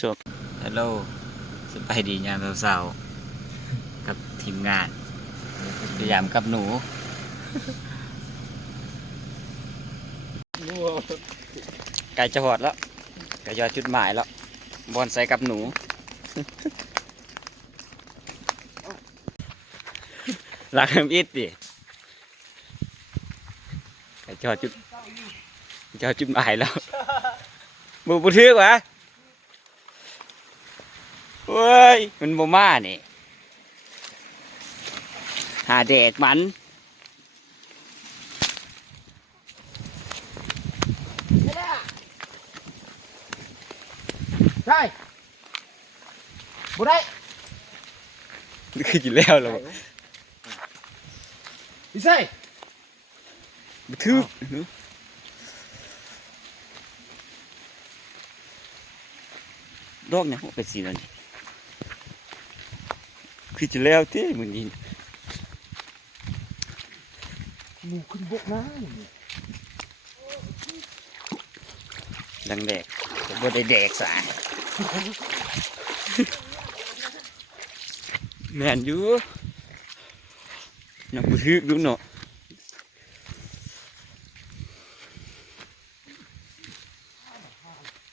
สวฮัลโหลสบายดียามเสาๆกับทีมงาน พยายามกับหนูไก่จะหอดแล้วไก่จะหอดจุดหมายแล้ว บอลใส่กับหนูรักน้ำอิดดิไก่จะหอดจุดจะหอดจุดหมายแล้วบูบูทึกวะ เว้ย มันโมมานี่หาแดกมันใช่บุได้คือกินแล้วเหรอพี่ใช่บูทึกดอกเนี่ยเป็นสีนั่นนี่ คือจะแล้วที่มึงนี่หมูขึ้นบกนะดังแดกแต่บ่ได้แดกสายแม่นอยู่นักบูทึกดูเนาะ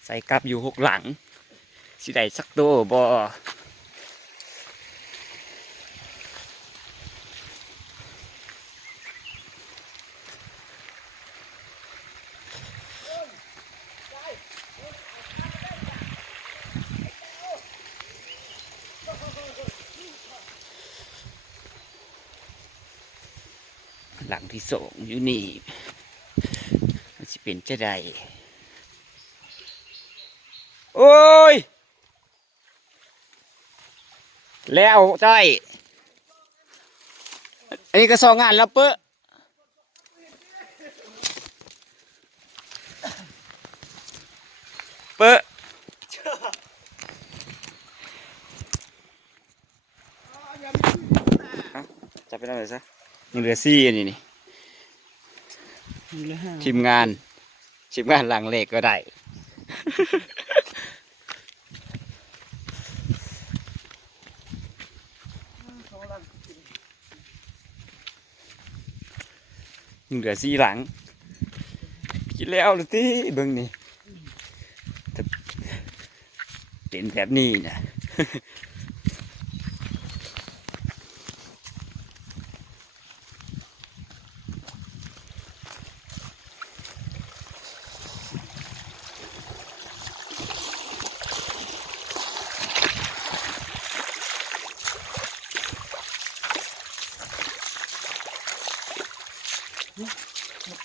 ใส่กลับอยู่หกหลังสิได้สักตัวบ่ ลังที่สองอยู่นี่มันจะเป็นจะใดโอ้ย แล้วจ้อยอันนี้ก็สองงานแล้วเป๊ะเป๊ะจับไปทำอะไรซะยังเหลือซี่อันนี้นี่ ทีมงานทีมงานหลังเหล็กก็ได้เหลือสี่หลังกินแล้วหรือที่เบิ่งนี่แต่เป็นแบบนี้นะ ช่วยบริไซต์นี่เนาะเบิ้งหลังที่สามเอ้ยโอ้ย แล้วจ้อย ยังอยู่อะ เออ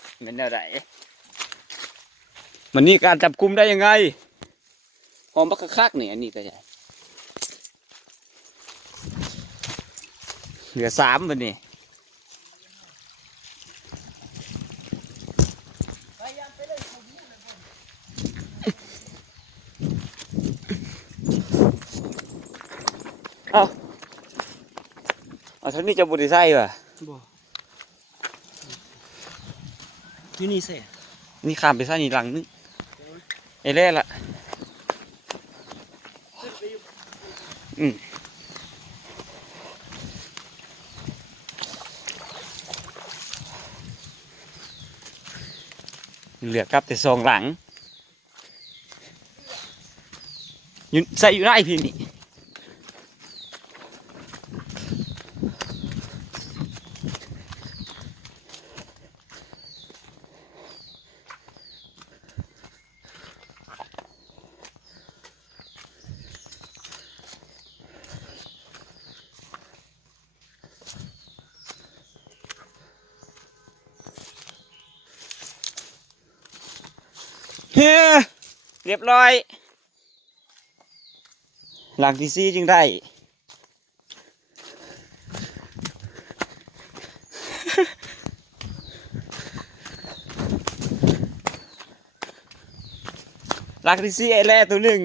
มันอะไรมันนี่การจับกุมได้ยังไงหอมบักคักๆนี่อันนี้ก็ใช่เหลือสามวันนี้เอาเอาเท่านี้จะบริไซป่ะบ่ ที่นี่เซ่นี่ข้ามไปซ่านี่หลังนึงไอ้เล่ละอืมเหลือกลับแต่สองหลังยู่ใส่อยู่ได้พี่นี่ เรียบร้อย หลังที่ซี่จึงได้ หลังที่ซี่ไอแร่ตัวหนึ่ง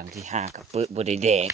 หลังที่ห้ากับเปิดบไดแดก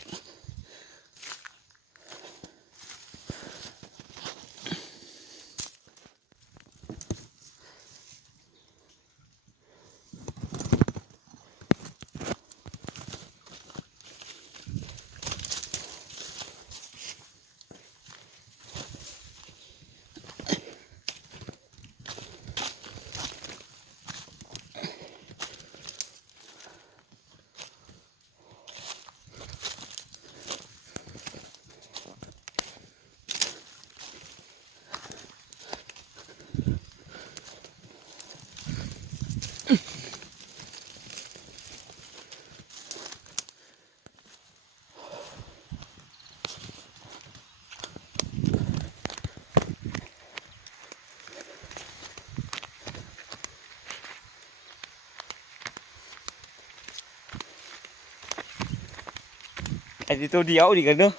ที่ตัวเดียวดีกันเนาะ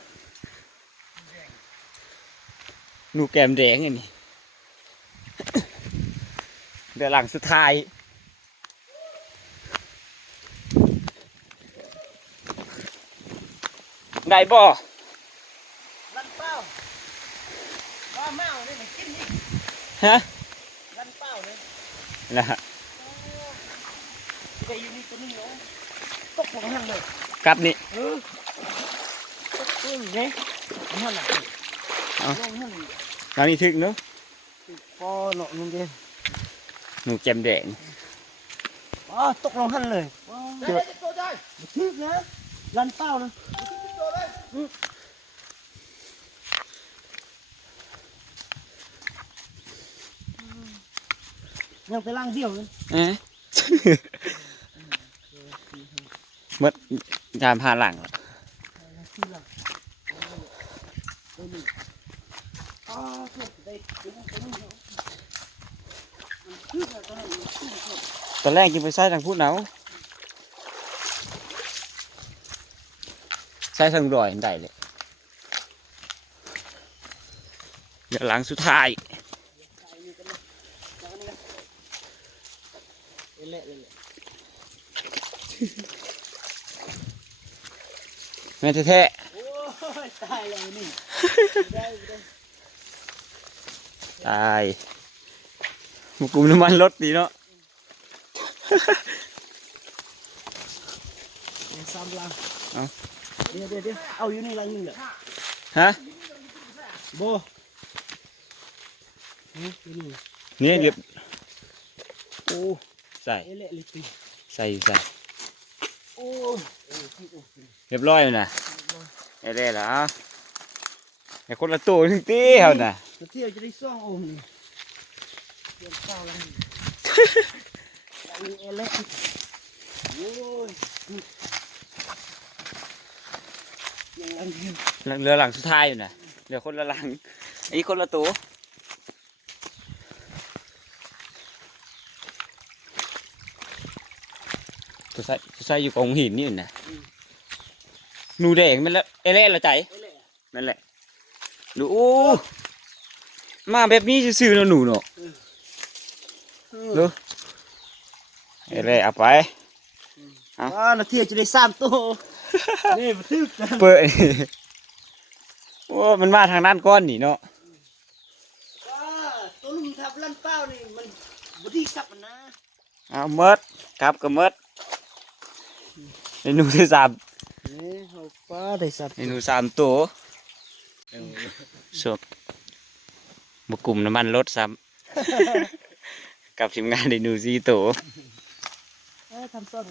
หนูแกมแดงไงนี่เดี๋ยวหลังสุดท้ายได้บ่ลันเป้าป้าเมาเลยไหนกินนี่ฮะลันเป้าเลยนะฮะได้อยู่นี่ตัวนึงเนาะตกของหันเลยกลับนี่เออ ตกตัวนี่ไงหันอะเอาลงหันหลังนี้ถึกเนาะพอเนาะมึงเด้หนูแกมแดงอ๋อตกลงหันเลยได้ได้ตัวได้ทึกนะลันเป้านะอืมยังไปล่างเดียวเลยเอ๊ะหมดยามพาหลังแล้ว ที่หลังได้หนึ่งอ๋อเพื่อนได้ตัวนึงตัวนึงเนาะมันคือแบบตอนนั้นมันคือแบบ ต อนแรกกินไปใส่ทางพูดเนาใส่ทางดอยได้เลยเดี๋ยวหลังสุดท้ายใส่นี่กันเลยแล้วก็นี่กันเละเลยแม่แท้โอ้ยตายแล้วนี่ได้ได้ๆตายหมุกุมน้ำมันรถดีเนาะ ซ้ำลังเอาเดี๋ยวเดี๋ยวเดี๋ยวเอาอยู่นี่ลังนึงเหรอฮะโบนี่อยู่นี่นี่เรียบโอ้ใส่เอเละลิติใส่ใส่โอ้ยโอ้ยโอ้ยเรียบร้อยแล้วนะได้ได้แล้วเอาไอ้คนละตัวนึงตีเขาน่ะจะเที่ยวจะได้ซ่องโอมนี่เดี๋ยวเก้าลัง เอล่หลังเรือหลังสุดท้ายอยู่นะเรือคนละหลังอันนี้คนละตัวตัวใส่ตัวใส่อยู่กองหินนี่อยู่นะหนูแดงมันละเอเล่ละใจเอเล็นั่นแหละหนูโมาแบบนี้จะซื้อเนาหนูเนาะเนาะ เล่เอาไปเอาอ่านาทีจะได้สามตัวนี่มาทึกกันเปิดโอ้มันมาทางด้านก้อนนี่เนาะว่าตัวลุมทับลั่นเป้านี่มันบดีสับมันนะเอาเมดครับก็เมดเมนูที่สามนี่เอาป้าได้สับเมนูสามตัวสบบุกลุ่มน้ำมันรถซ้ำกับทีมงานเมนูสี่ตัว เอ้ยทำซ่อน